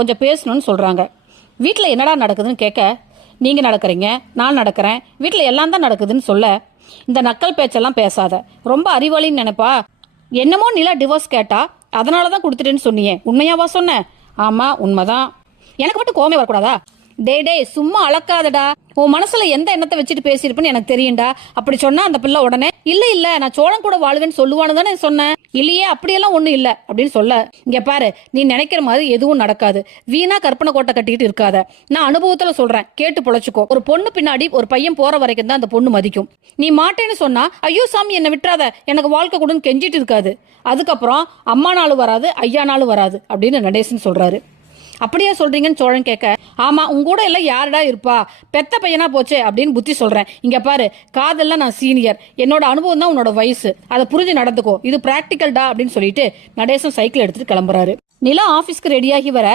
கொஞ்சம் பேசணும்னு சொல்றாங்க. வீட்டில் என்னடா நடக்குதுன்னு கேட்க, நீங்க நடக்கிறீங்க, நான் நடக்கிறேன், வீட்டில் எல்லாம் தான் நடக்குதுன்னு சொல்ல, இந்த நக்கல் பேச்செல்லாம் பேசாத, ரொம்ப அறிவாளின்னு நினைப்பா. என்னமோ நிலா டிவோர்ஸ் கேட்டா, அதனால தான் கொடுத்துட்டேன்னு சொன்னியே, உண்மையாவா சொன்ன? ஆமா உண்மைதான். எனக்கு மட்டும் கோவமே வரக்கூடாதா? டே சும்மா அளக்காதடா. உன் மனசுல எந்த எண்ணத்தை வச்சுட்டு பேசியிருப்பேன்னு எனக்கு தெரியும்டா. அப்படி சொன்னா அந்த பிள்ளை உடனே இல்ல நான் சோழன் கூட வாழ்வேன்னு சொல்லுவான்னு தானே சொன்னேன். இல்லையே அப்படியெல்லாம் ஒண்ணும் இல்ல அப்படின்னு சொல்ல, இங்க பாரு, நீ நினைக்கிற மாதிரி எதுவும் நடக்காது. வீணா கற்பனை கோட்டை கட்டிக்கிட்டு இருக்காத. நான் அனுபவத்துல சொல்றேன், கேட்டு பொழைச்சுக்கோ. ஒரு பொண்ணு பின்னாடி ஒரு பையன் போற வரைக்கும் தான் அந்த பொண்ணு மதிக்கும். நீ மாட்டேன்னு சொன்னா, ஐயோ சாமி என்னை விட்டுறாத, எனக்கு வாழ்க்கை கொடுன்னு கெஞ்சிட்டு இருக்காது. அதுக்கப்புறம் அம்மா நாளும் வராது, ஐயா நாளும் வராது அப்படின்னு நடேசன் சொல்றாரு. அப்படியே சொல்றீங்கன்னு சோழன் கேட்க, ஆமா உங்க கூட எல்லாம் யாருடா இருப்பா, பெத்த பையனா போச்சே அப்படின்னு புத்தி சொல்றேன். இங்க பாரு, காதல்ல நான் சீனியர், என்னோட அனுபவம் தான் உன்னோட வயசு, அதை புரிஞ்சு நடந்துக்கோ, இது பிராக்டிக்கல் டா அப்படின்னு சொல்லிட்டு நடேசன் சைக்கிள் எடுத்துட்டு கிளம்புறாரு. நிலா ஆபீஸ்க்கு ரெடியாகி வர